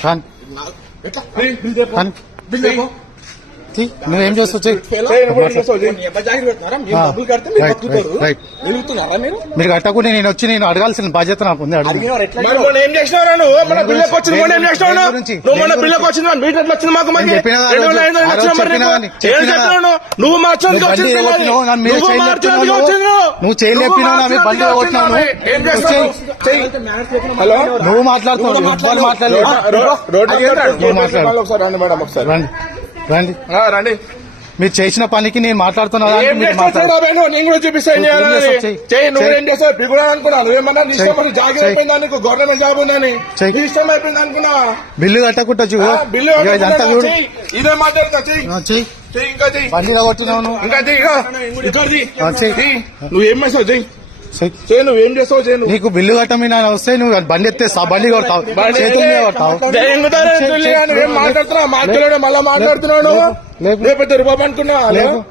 ఖాన్ నువ్వేం చేస్తావు ఏం చేస్తావు? మీరు కట్టకుండా నేను వచ్చి నేను అడగాల్సిన బాధ్యత నాకు ఉంది నువ్వు? నువ్వు? బండి వచ్చింది కొట్టినావు, హలో? నువ్వు మాట్లాడుతున్నావు మాట్లాడలేదు. ఒకసారి రండి మేడం ఒకసారి. రండి. రండి. రండి. మీరు చేసిన పనికి నేను మాట్లాడుతున్నా? నేను కూడా చూపిస్తా ఏం నువ్వు ఏం చేయాలని చేస్తావు? చెయ్యి. చెయ్యి నువ్వు చెయ్యి. ఏం చేస్తావు? బిగుడా అనుకున్నా నువ్వేమన్నా నీ ఇష్టం చెయ్యి. జాగ్రత్త చెయ్యి. అయిపోయిందా? నీకు గవర్నమెంట్ జాబ్ ఉందని. ఇష్టం అయిపోయింది అనుకున్నా? బిల్లు కట్టకుండా చూడు. ఆ, బిల్లు చూడు. ఇదే మాట్లాడుతా ఇంకా నువ్వు. చెయ్యి. చెయ్యి. నువ్వేం చేస్తావు నువ్వు. నీకు బిల్లు కట్టమని వస్తే నువ్వు బండి ఎత్తేస్తా బండి కొడతావు. చేతుల మీద కొడతావు. ఏం మాట్లాడుతున్నావు? మాట్లాడాడు మళ్ళా మాట్లాడుతున్నాడు. లేకపోతే అనుకున్నావా లేపు.